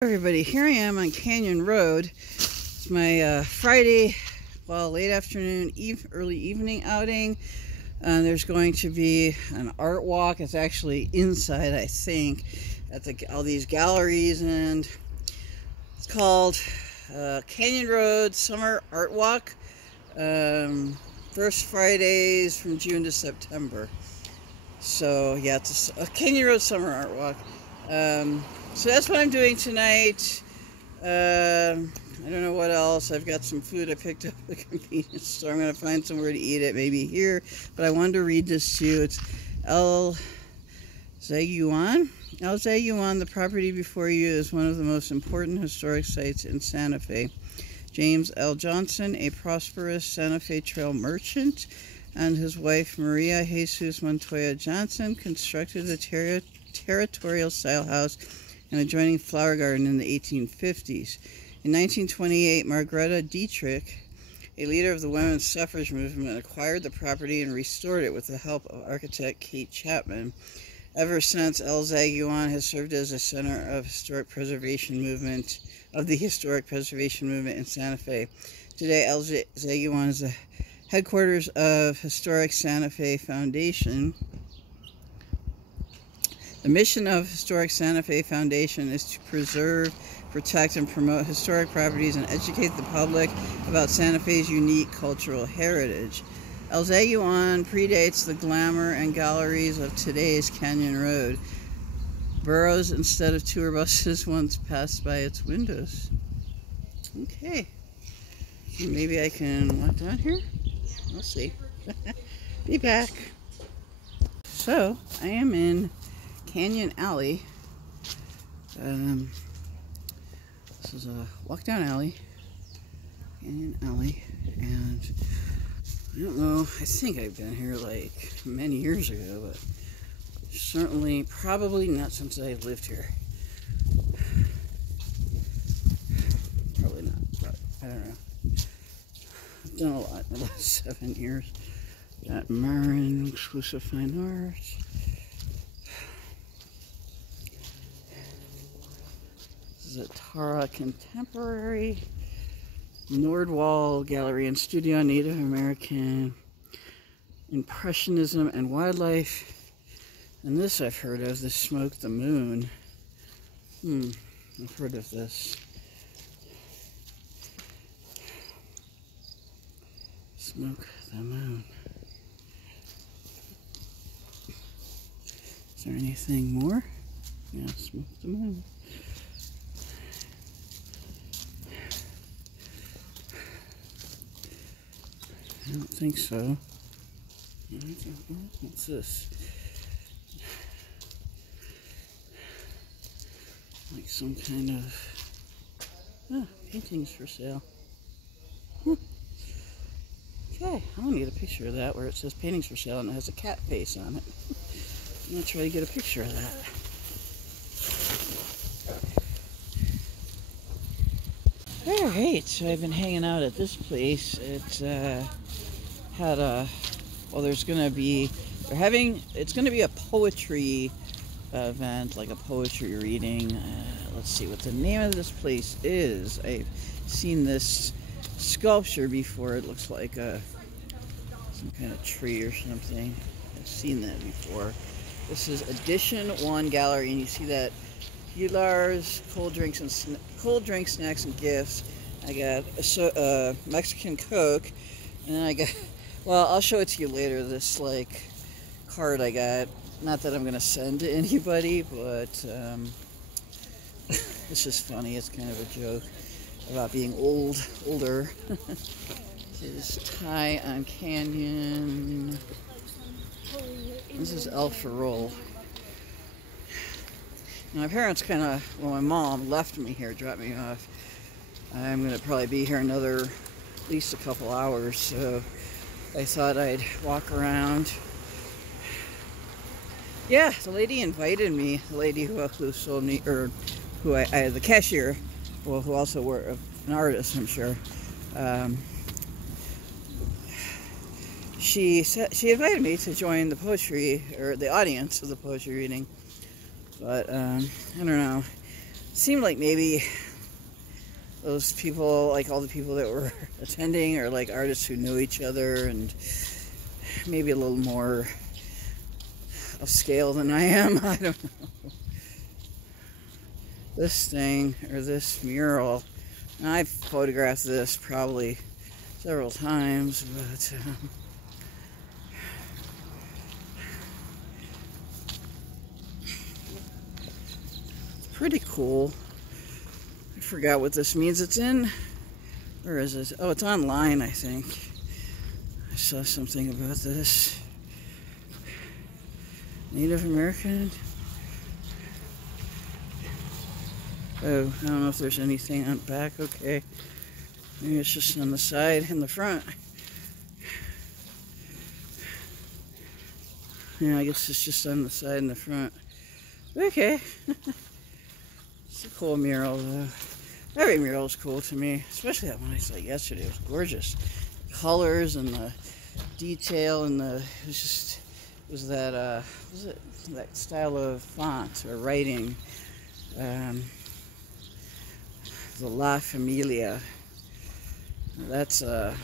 Everybody, here I am on Canyon Road. It's my Friday, late afternoon, early evening outing. There's going to be an art walk. It's actually inside, I think, at all these galleries, and it's called Canyon Road Summer Art Walk. First Fridays from June to September. So yeah, it's a Canyon Road Summer Art Walk. So that's what I'm doing tonight. I don't know what else. I've got some food I picked up at the convenience store. I'm going to find somewhere to eat it, maybe here. But I wanted to read this to you. It's El Zayguan. El Zayguan, the property before you, is one of the most important historic sites in Santa Fe. James L. Johnson, a prosperous Santa Fe Trail merchant, and his wife Maria Jesus Montoya Johnson constructed a territorial-style house and adjoining flower garden in the 1850s. In 1928, Margareta Dietrich, a leader of the women's suffrage movement, acquired the property and restored it with the help of architect Kate Chapman. Ever since, El Zayguan has served as a center of the historic preservation movement in Santa Fe. Today, El Zayguan is the headquarters of Historic Santa Fe Foundation. The mission of Historic Santa Fe Foundation is to preserve, protect, and promote historic properties and educate the public about Santa Fe's unique cultural heritage. El Zayguan predates the glamour and galleries of today's Canyon Road. Burros instead of tour buses once passed by its windows. Okay, maybe I can walk down here? We'll see. Be back. So, I am in Canyon Alley. This is a walk down alley, Canyon Alley, and I don't know, I think I've been here like many years ago, but certainly probably not since I've lived here. Probably not, but I don't know. I've done a lot in the last 7 years. Got Marin Exclusive Fine Arts. Zatara Contemporary, Nordwall Gallery and Studio, Native American Impressionism and Wildlife, and this I've heard of, the Smoke the Moon. I've heard of this. Smoke the Moon. Is there anything more? Yeah, Smoke the Moon. I don't think so. What's this? Like some kind of paintings for sale. Okay, I don't need a picture of that where it says paintings for sale and it has a cat face on it. I'm gonna try to get a picture of that. Alright, so I've been hanging out at this place. It's had it's gonna be a poetry event, like a poetry reading. Let's see what the name of this place is. I've seen this sculpture before. It looks like some kind of tree or something. I've seen that before. This is Edition 1 Gallery, and you see that Pilar's cold drinks, snacks, and gifts. I got a Mexican Coke, and then I got, I'll show it to you later, this card I got. Not that I'm gonna send to anybody, but it's just funny. It's kind of a joke about being older. This is Thai on Canyon. This is El Ferrol. My parents my mom left me here, dropped me off. I'm going to probably be here at least a couple hours, so I thought I'd walk around. Yeah, the lady invited me, the lady who sold me, or the cashier, who also were an artist, I'm sure. She invited me to join the poetry, or the audience of the poetry reading, but I don't know. seemed like maybe those people, like all the people that were attending, are like artists who knew each other and maybe a little more of scale than I am. I don't know. This thing, or this mural, and I've photographed this probably several times, but it's pretty cool. I forgot what this means. It's in, where is it? Oh, it's online, I think. I saw something about this. Native American. Oh, I don't know if there's anything on the back. Okay. Maybe it's just on the side and the front. Yeah, I guess it's just on the side and the front. Okay. It's a cool mural, though. Every mural is cool to me, especially that one I saw yesterday. It was gorgeous. The colors and the detail and it was that, was it that style of font or writing? The La Familia. That's there's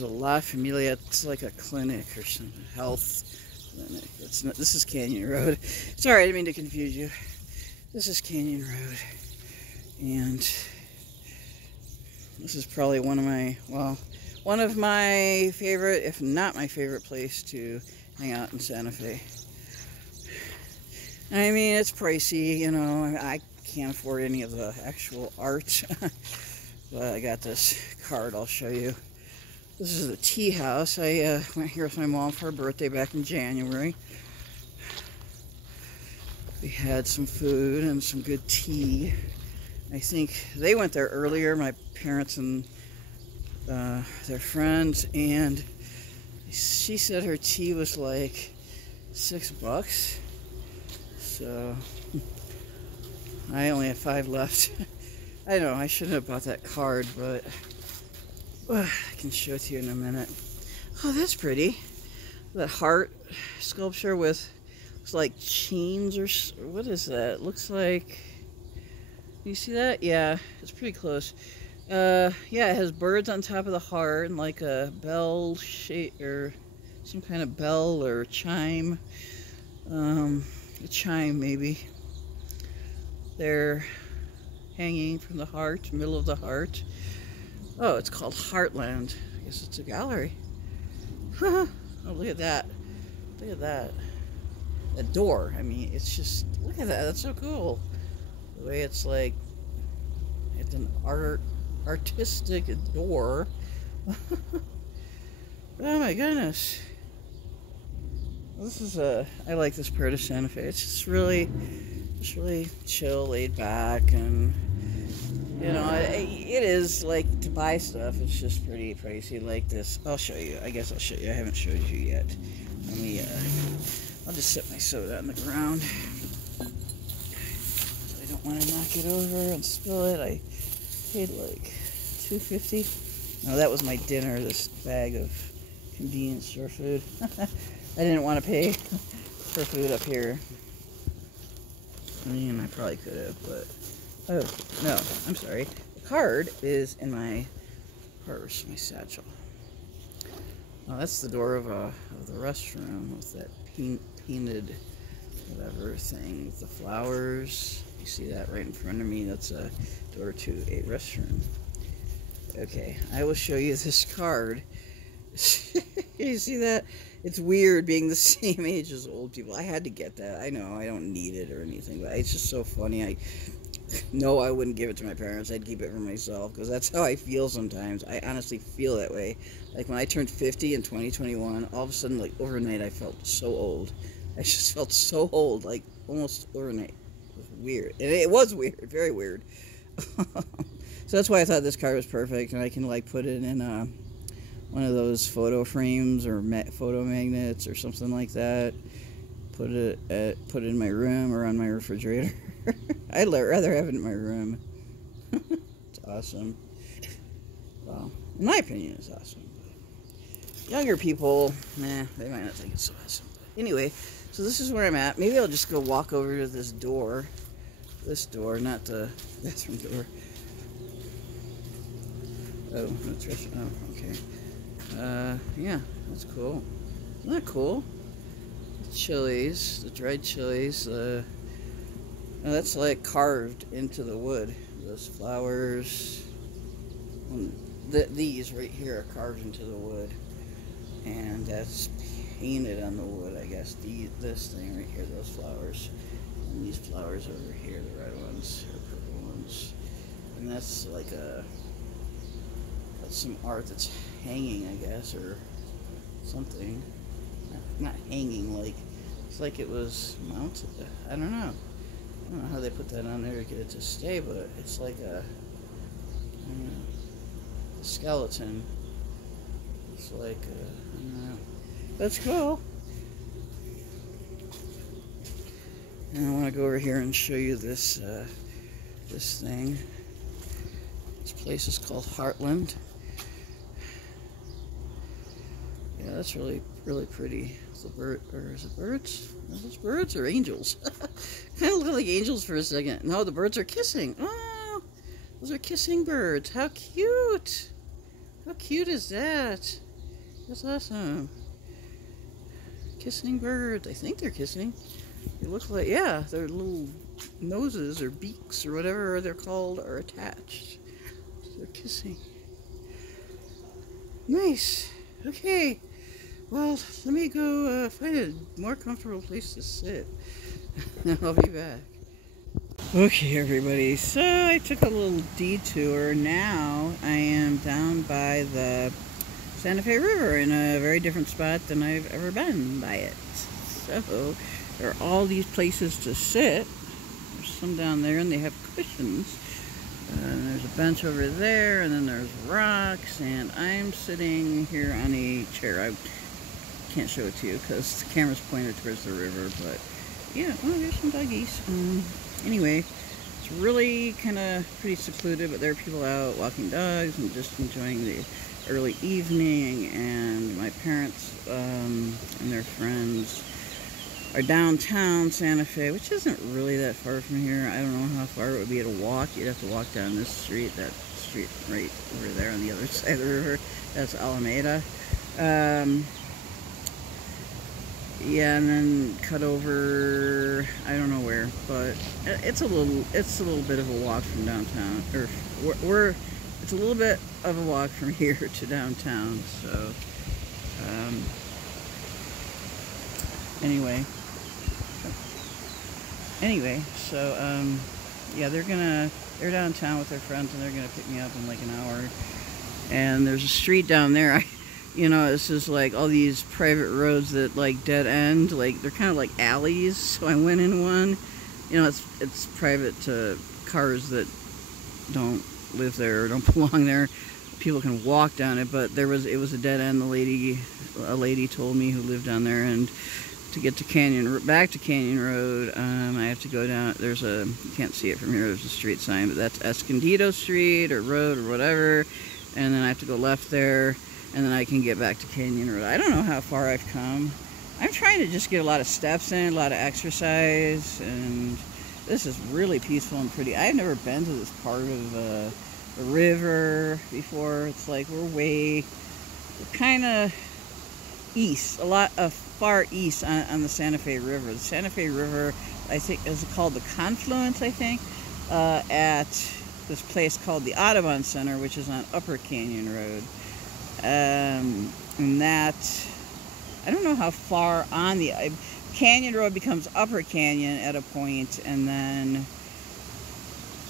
a La Familia. It's like a clinic or something, health clinic. This is Canyon Road. Sorry, I didn't mean to confuse you. This is Canyon Road, and this is probably one of my favorite, if not my favorite place to hang out in Santa Fe. I mean, it's pricey, you know. I can't afford any of the actual art, but I got this card I'll show you. This is the tea house. I went here with my mom for her birthday back in January. We had some food and some good tea. I think they went there earlier, my parents and their friends, and she said her tea was like $6. So I only have 5 left. I know I shouldn't have bought that card, but I can show it to you in a minute. Oh, that's pretty. That heart sculpture with, looks like chains or what is that? Looks like, you see that? Yeah, it's pretty close. Yeah, it has birds on top of the heart and like a bell shape or some kind of bell or chime. A chime maybe. They're hanging from the heart, middle of the heart. Oh, it's called Heartland. I guess it's a gallery. Oh, look at that. Look at that. A door. I mean, it's just, look at that. That's so cool. The way it's like, it's an artistic door. Oh my goodness. This is I like this part of Santa Fe. It's just really chill, laid back, and you know, it is like to buy stuff. It's just pretty pricey. Like this, I'll show you. I guess I'll show you. I haven't showed you yet. Let me. I'll just set my soda on the ground. I don't want to knock it over and spill it. I paid like $2.50. No, that was my dinner. This bag of convenience store food. I didn't want to pay for food up here. I mean, I probably could have, but... Oh, no, I'm sorry. The card is in my purse, my satchel. Oh, that's the door of the restroom with that painted whatever thing with the flowers. You see that right in front of me? That's a door to a restroom. Okay, I will show you this card. You see that? It's weird being the same age as old people. I had to get that. I know I don't need it or anything, but it's just so funny. No, I wouldn't give it to my parents. I'd keep it for myself because that's how I feel sometimes. I honestly feel that way. Like when I turned 50 in 2021, all of a sudden, like overnight, I felt so old. I just felt so old, like almost overnight. It was weird. And it was weird, very weird. So that's why I thought this card was perfect, and I can like put it in one of those photo frames or photo magnets or something like that. Put it in my room or on my refrigerator. I'd rather have it in my room. It's awesome. Well, in my opinion, it's awesome. But younger people, they might not think it's so awesome. But anyway, so this is where I'm at. Maybe I'll just go walk over to this door this door, not the bathroom door. Oh, no trash. Oh, okay. Yeah, that's cool. Isn't that cool? The chilies, the dried chilies. Oh, that's like carved into the wood. Those flowers. These right here are carved into the wood, and that's painted on the wood, I guess. This thing right here, those flowers, and these flowers over here, the red ones or purple ones, and that's like that's some art that's hanging, I guess, or something. Not hanging, like it's like it was mounted. I don't know. I don't know how they put that on there to get it to stay, but it's like a skeleton. It's like I don't know. That's cool. And I want to go over here and show you this this thing. This place is called Heartland. Yeah, that's really pretty. It's a bird, or is it birds? Are those birds or angels? Kind of look like angels for a second. No, the birds are kissing. Oh, those are kissing birds. How cute! How cute is that? That's awesome. Kissing birds. I think they're kissing. It looks like, yeah, their little noses or beaks or whatever they're called are attached. So they're kissing. Nice. Okay. Well, let me go find a more comfortable place to sit. And I'll be back. Okay, everybody. So I took a little detour. Now I am down by the Santa Fe River in a very different spot than I've ever been by it. So there are all these places to sit. There's some down there, and they have cushions. And there's a bench over there, and then there's rocks, and I'm sitting here on a chair. I can't show it to you because the camera's pointed towards the river, but yeah, oh, there's some doggies. Anyway, it's really kind of pretty secluded, but there are people out walking dogs and just enjoying the early evening, and my parents and their friends are downtown Santa Fe, which isn't really that far from here. I don't know how far it would be to walk. You'd have to walk down this street, that street right over there on the other side of the river. That's Alameda. Yeah, and then cut over, I don't know where, but it's a little bit of a walk from downtown, or it's a little bit of a walk from here to downtown. So anyway, so yeah, they're downtown with their friends, and they're gonna pick me up in like an hour. And there's a street down there. You know, this is like all these private roads that like dead end, like they're kind of like alleys. So I went in one. You know, it's private to cars that don't live there or don't belong there. People can walk down it, but it was a dead end. A lady told me who lived down there, and to get to back to Canyon Road, I have to go down. You can't see it from here. There's a street sign, but that's Escondido Street or Road or whatever. And then I have to go left there. And then I can get back to Canyon Road. I don't know how far I've come. I'm trying to just get a lot of steps in, a lot of exercise, and this is really peaceful and pretty. I've never been to this part of the river before. It's like we're kind of east, a lot of far east on the Santa Fe River. The Santa Fe River, I think, is called the Confluence, I think, at this place called the Audubon Center, which is on Upper Canyon Road. And that, I don't know how far on the Canyon Road becomes Upper Canyon at a point, and then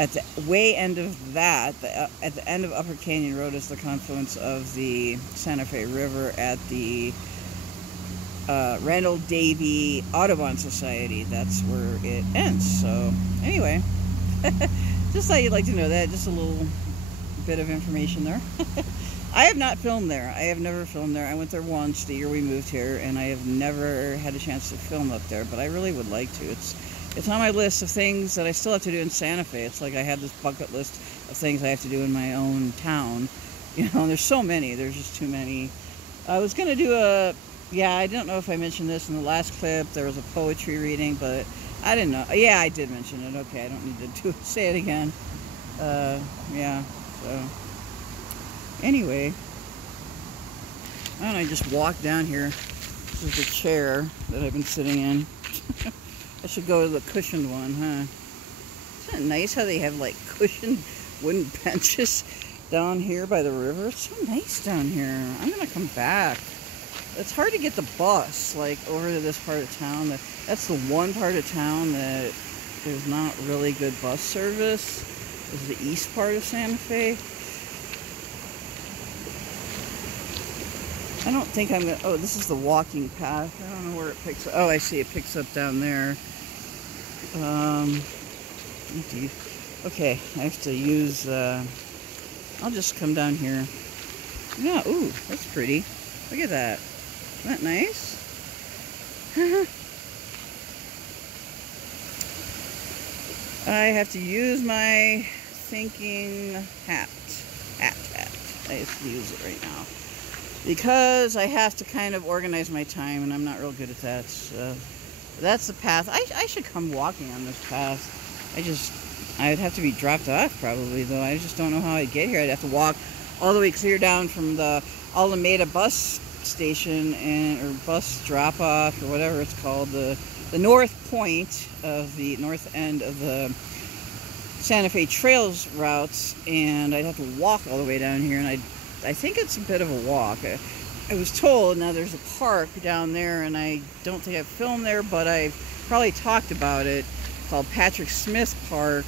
at the way end of that, at the end of Upper Canyon Road is the confluence of the Santa Fe River at the Randall Davey Audubon Society. That's where it ends. So anyway, just thought you'd like to know that, just a little bit of information there. I have not filmed there. I have never filmed there. I went there once the year we moved here, and I have never had a chance to film up there, but I really would like to. It's on my list of things that I still have to do in Santa Fe. It's like I have this bucket list of things I have to do in my own town. You know, and there's so many. There's just too many. I was going to do I don't know if I mentioned this in the last clip. There was a poetry reading, but I didn't know. Yeah, I did mention it. Okay, I don't need to say it again. Yeah, so anyway, why don't I just walk down here? This is the chair that I've been sitting in. I should go to the cushioned one, huh? Isn't it nice how they have like cushioned wooden benches down here by the river? It's so nice down here. I'm gonna come back. It's hard to get the bus like over to this part of town. That's the one part of town that there's not really good bus service. Is the east part of Santa Fe. I don't think I'm gonna. Oh, this is the walking path. I don't know where it picks up. Oh, I see. It picks up down there. Okay, I have to use. I'll just come down here. Yeah. Ooh, that's pretty. Look at that. Isn't that nice? I have to use my thinking hat. I have to use it right now. Because I have to kind of organize my time, and I'm not real good at that. So that's the path. I should come walking on this path. I'd have to be dropped off probably, though. I just don't know how I'd get here. I'd have to walk all the way clear down from the Alameda bus station or bus drop-off or whatever it's called, the north point of the north end of the Santa Fe Trails routes, and I'd have to walk all the way down here, and I think it's a bit of a walk. I was told now there's a park down there, and I don't think I've filmed there, but I've probably talked about it, called Patrick Smith Park,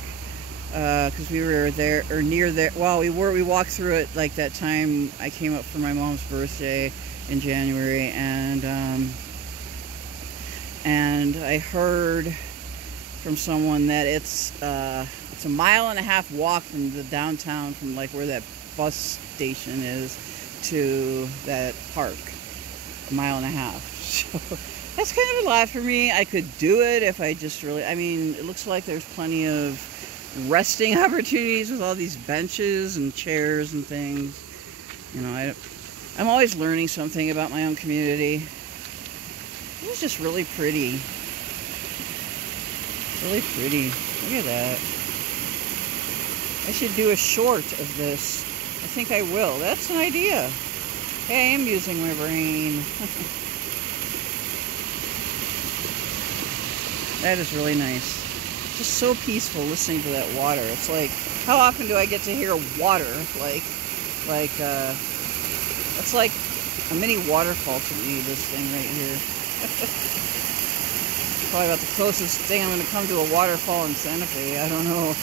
because we were there, or near there. Well, we walked through it like that time I came up for my mom's birthday in January, and I heard from someone that it's a 1.5 mile walk from the downtown, from like where that bus station is to that park. 1.5 miles. So that's kind of a lot for me. I could do it if I just really, I mean, it looks like there's plenty of resting opportunities with all these benches and chairs and things. You know, I'm always learning something about my own community. It was just really pretty. Really pretty. Look at that. I should do a short of this. I think I will. That's an idea. Hey, I am using my brain. That is really nice. Just so peaceful listening to that water. It's like, how often do I get to hear water? It's like a mini waterfall to me, this thing right here. Probably about the closest thing I'm going to come to a waterfall in Santa Fe. I don't know.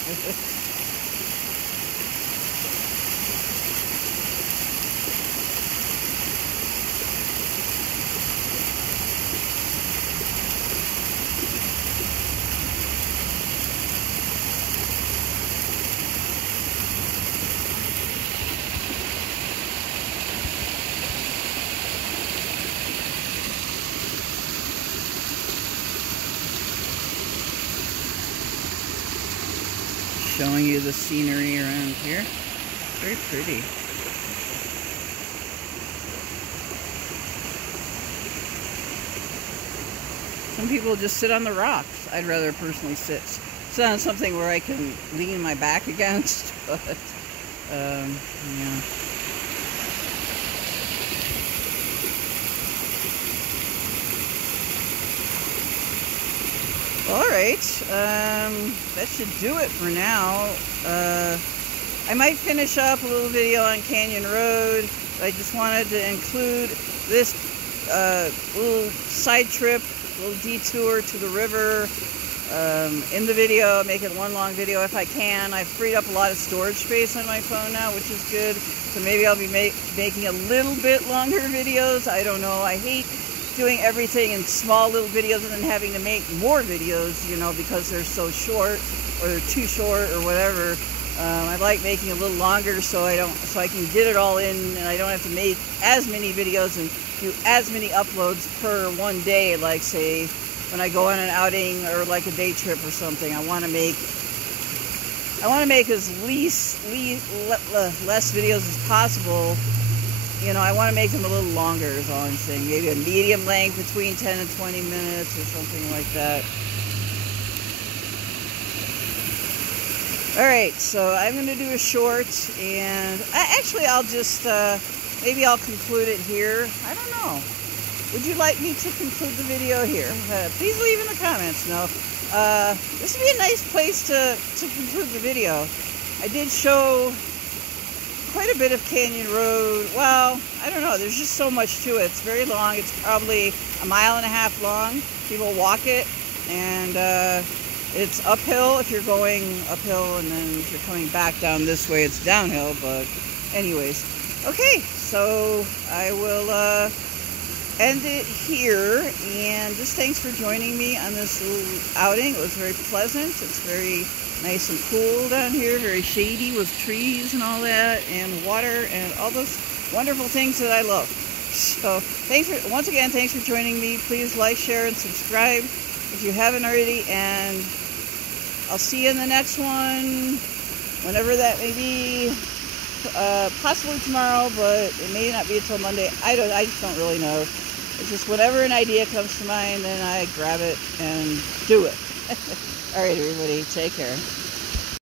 Showing you the scenery around here. Very pretty. Some people just sit on the rocks. I'd rather personally sit on something where I can lean my back against, but yeah. Alright, that should do it for now. I might finish up a little video on Canyon Road. I just wanted to include this little side trip, little detour to the river in the video. Make it one long video if I can. I've freed up a lot of storage space on my phone now, which is good. So maybe I'll be making a little bit longer videos. I don't know. I hate doing everything in small little videos and then having to make more videos, you know, because they're so short or they're too short or whatever. I like making a little longer so I can get it all in, and I don't have to make as many videos and do as many uploads per one day, like say when I go on an outing or like a day trip or something. I want to make as less videos as possible. You know, I want to make them a little longer is all I'm saying. Maybe a medium length between 10 and 20 minutes or something like that. Alright, so I'm going to do a short, and I'll just, maybe I'll conclude it here. I don't know. Would you like me to conclude the video here? Please leave in the comments. No, this would be a nice place to conclude the video. I did show quite a bit of Canyon Road. Well, I don't know. There's just so much to it. It's very long. It's probably 1.5 miles long. People walk it, and it's uphill if you're going uphill, and then if you're coming back down this way, it's downhill. But anyways, okay, so I will end it here, and just thanks for joining me on this little outing. It was very pleasant. It's very nice and cool down here, very shady with trees and all that, and water and all those wonderful things that I love. So once again, thanks for joining me. Please like, share, and subscribe if you haven't already, and I'll see you in the next one, whenever that may be. Possibly tomorrow, but it may not be until Monday. I just don't really know. It's just whenever an idea comes to mind, then I grab it and do it. All right, everybody, take care.